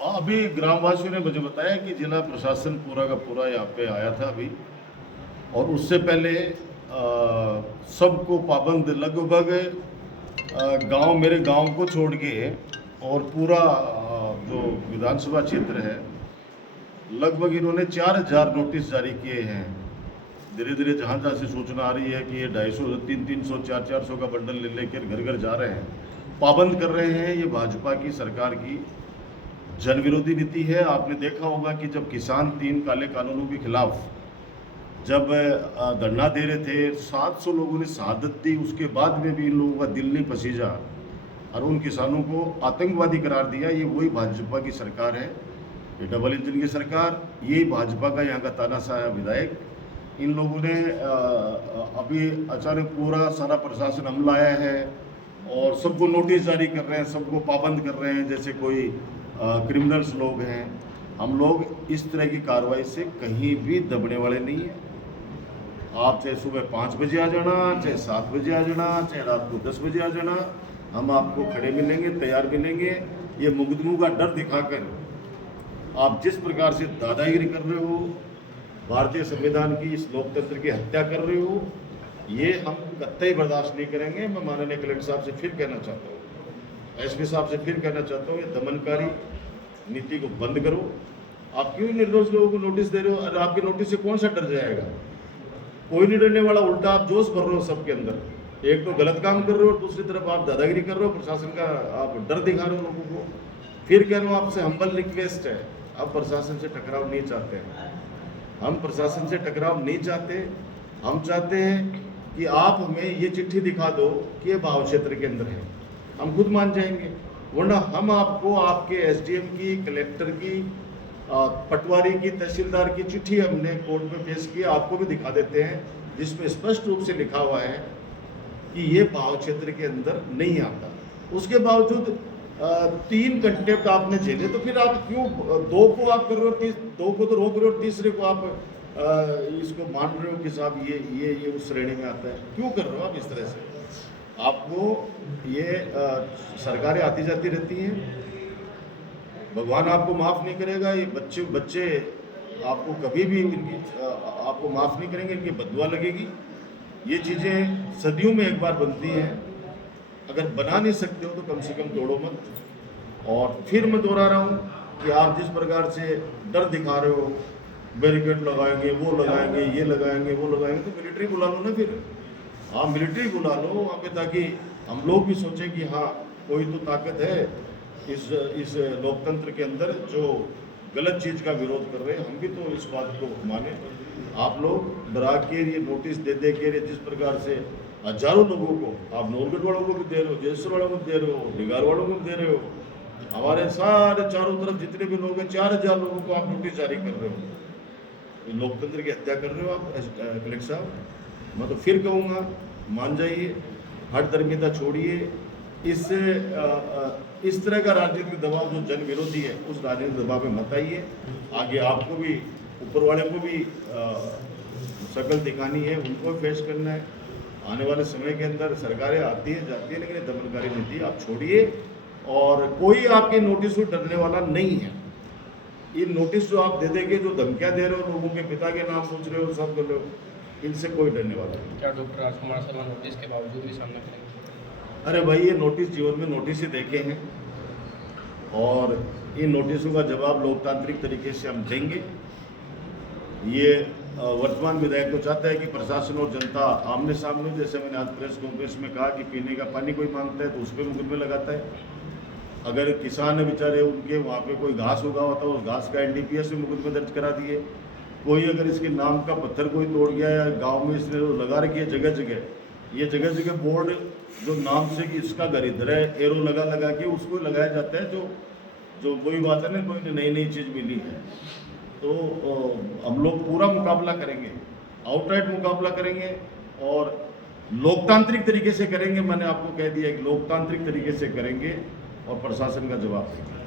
अभी ग्रामवासियों ने मुझे बताया कि जिला प्रशासन पूरा का पूरा यहाँ पे आया था अभी, और उससे पहले सबको पाबंद लगभग गांव, मेरे गांव को छोड़ के और पूरा जो विधानसभा क्षेत्र है, लगभग इन्होंने 4000 नोटिस जारी किए हैं। धीरे धीरे जहाँ जहाँ से सूचना आ रही है कि ये 250, 300, 400 का बंडल ले लेकर घर घर जा रहे हैं, पाबंद कर रहे हैं। ये भाजपा की सरकार की जन विरोधी नीति है। आपने देखा होगा कि जब किसान 3 काले कानूनों के खिलाफ जब धरना दे रहे थे, 700 लोगों ने शहादत दी, उसके बाद में भी इन लोगों का दिल नहीं पसीजा और उन किसानों को आतंकवादी करार दिया। ये वही भाजपा की सरकार है, ये डबल इंजन की सरकार, यही भाजपा का यहाँ का तानाशाह विधायक। इन लोगों ने अभी अचानक पूरा सारा प्रशासन हमला आया है और सबको नोटिस जारी कर रहे हैं, सबको पाबंद कर रहे हैं जैसे कोई क्रिमिनल्स लोग हैं। हम लोग इस तरह की कार्रवाई से कहीं भी दबने वाले नहीं हैं। आप चाहे सुबह 5 बजे आ जाना, चाहे 7 बजे आ जाना, चाहे रात को 10 बजे आ जाना, हम आपको खड़े मिलेंगे, तैयार मिलेंगे। ये मुकदमों का डर दिखाकर आप जिस प्रकार से दादागिरी कर रहे हो, भारतीय संविधान की इस लोकतंत्र की हत्या कर रहे हो, ये हम कतई बर्दाश्त नहीं करेंगे। मैं माननीय कलेक्टर साहब से फिर कहना चाहता हूँ, एसपी साहब से फिर कहना चाहता हूँ, ये दमनकारी नीति को बंद करो। आप क्यों निर्दोष लोगों को नोटिस दे रहे हो? अरे आपके नोटिस से कौन सा डर जाएगा? कोई नहीं डरने वाला, उल्टा आप जोश भर रहे हो सबके अंदर। एक तो गलत काम कर रहे हो और दूसरी तरफ आप दादागिरी कर रहे हो, प्रशासन का आप डर दिखा रहे हो लोगों को। फिर कह रहा हूँ, आपसे हम्बल रिक्वेस्ट है, आप प्रशासन से टकराव नहीं चाहते हैं। हम प्रशासन से टकराव नहीं चाहते। हम चाहते हैं कि आप हमें ये चिट्ठी दिखा दो कि ये भाव क्षेत्र के अंदर है, हम खुद मान जाएंगे। वरना हम आपको आपके एसडीएम की, कलेक्टर की, पटवारी की, तहसीलदार की चिट्ठी हमने कोर्ट में पेश की, आपको भी दिखा देते हैं, जिसमें स्पष्ट रूप से लिखा हुआ है कि ये भाव क्षेत्र के अंदर नहीं आता। उसके बावजूद 3 कंटेम्प्ट आपने झेले, तो फिर आप क्यों 2 को आप कर रहे हो, 2 को तो रोक रहे हो और तीसरे को आप इसको मान रहे हो कि साहब ये उस श्रेणी में आता है? क्यों कर रहे हो आप इस तरह से? आपको ये सरकारें आती जाती रहती हैं, भगवान आपको माफ़ नहीं करेगा। ये बच्चे आपको कभी भी इनकी आपको माफ़ नहीं करेंगे, इनकी बददुआ लगेगी। ये चीज़ें सदियों में एक बार बनती हैं, अगर बना नहीं सकते हो तो कम से कम तोड़ो मत। और फिर मैं दोहरा रहा हूँ कि आप जिस प्रकार से डर दिखा रहे हो, बैरिकेड लगाएंगे, वो लगाएंगे, ये लगाएंगे, वो लगाएंगे, तो मिलिट्री बुला लो ना। फिर आप मिलिट्री बुला लो वहाँ पे, ताकि हम लोग भी सोचें कि हाँ, कोई तो ताकत है इस लोकतंत्र के अंदर जो गलत चीज़ का विरोध कर रहे हैं। हम भी तो इस बात को माने। आप लोग डरा के ये नोटिस दे के जिस प्रकार से हजारों लोगों को आप नौलगढ़ वालों को भी दे रहे हो, जयसर वालों को दे रहे हो, डिगार वालों को भी दे रहे हो, हमारे सारे चारों तरफ जितने भी लोग हैं 4000 लोगों को आप नोटिस जारी कर रहे हो। लोकतंत्र की हत्या कर रहे हो आप कलेक्टर साहब। मैं तो फिर कहूँगा, मान जाइए, हठधर्मिता छोड़िए। इस तरह का राजनीतिक दबाव जो जन विरोधी है, उस राजनीतिक दबाव में मत आइए। आगे आपको भी, ऊपर वाले को भी शक्ल दिखानी है, उनको फेस करना है। आने वाले समय के अंदर सरकारें आती है जाती है, लेकिन दमनकारी नीति आप छोड़िए। और कोई आपके नोटिस को डरने वाला नहीं है। ये नोटिस जो आप दे देंगे, जो धमकियां दे रहे हो, लोगों के पिता के नाम पूछ रहे हो, सब कर रहे हो, इनसे कोई डरने वाला नहीं। क्या डॉक्टर राजकुमार शर्मा नोटिस के बावजूद भी सामना करेंगे? अरे भाई, ये नोटिस जीवन में नोटिस ही देखे हैं और इन नोटिसों का जवाब लोकतांत्रिक तरीके से हम देंगे। ये वर्तमान विधायक तो चाहता है कि प्रशासन और जनता आमने सामने, जैसे मैंने आज प्रेस कॉन्फ्रेंस में कहा कि पीने का पानी कोई मांगता है तो उस पर मुकदमे लगाता है। अगर किसान बेचारे, उनके वहाँ पे कोई घास उगा हुआ था, उस घास का एनडीपीएस में मुकदमे दर्ज करा दिए। कोई अगर इसके नाम का पत्थर कोई तोड़ गया या गांव में इसने लगा रखी है जगह जगह, ये जगह जगह बोर्ड जो नाम से कि इसका घर इधर है, एरो लगा के उसको लगाया जाता है। जो वही बात है ना, कोई नई चीज़ मिली है तो हम लोग पूरा मुकाबला करेंगे, आउटराइट मुकाबला करेंगे और लोकतांत्रिक तरीके से करेंगे। मैंने आपको कह दिया कि लोकतांत्रिक तरीके से करेंगे और प्रशासन का जवाब देंगे।